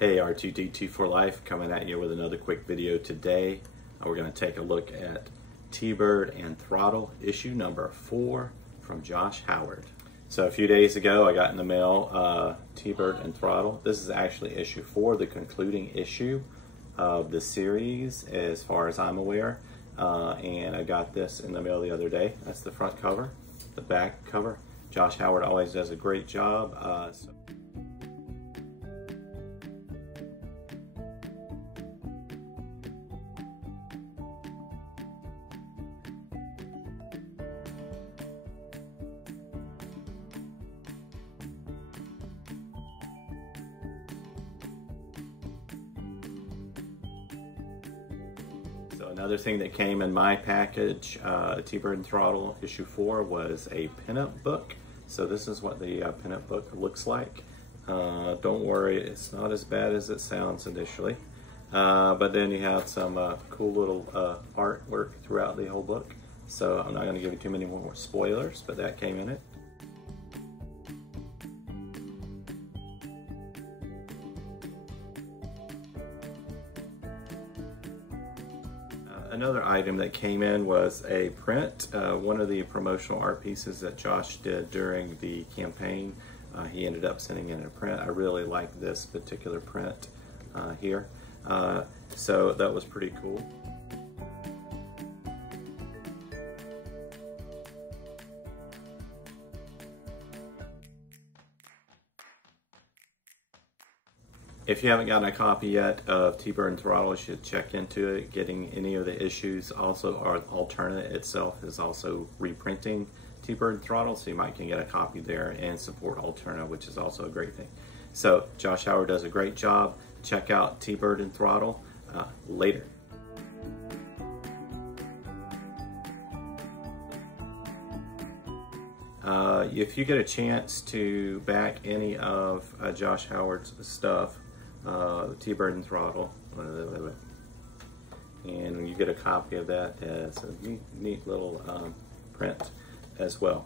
Hey, R2D2 for Life coming at you with another quick video today. We're going to take a look at T-Bird and Throttle issue number 4 from Josh Howard. So a few days ago I got in the mail T-Bird and Throttle. This is actually issue 4, the concluding issue of the series as far as I'm aware. And I got this in the mail the other day. That's the front cover, the back cover. Josh Howard always does a great job. So another thing that came in my package, T-Bird and Throttle issue 4, was a pinup book. So this is what the pinup book looks like. Don't worry, it's not as bad as it sounds initially. But then you have some cool little artwork throughout the whole book. So I'm not going to give you too many more spoilers, but that came in it. Another item that came in was a print, one of the promotional art pieces that Josh did during the campaign. He ended up sending in a print. I really like this particular print here, so that was pretty cool. If you haven't gotten a copy yet of T-Bird and Throttle, you should check into it, getting any of the issues. Also, our Alternate itself is also reprinting T-Bird and Throttle, so you might can get a copy there and support Alternate, which is also a great thing. So Josh Howard does a great job. Check out T-Bird and Throttle later. If you get a chance to back any of Josh Howard's stuff, T-Bird and Throttle, and you get a copy of that, it's a neat little print as well.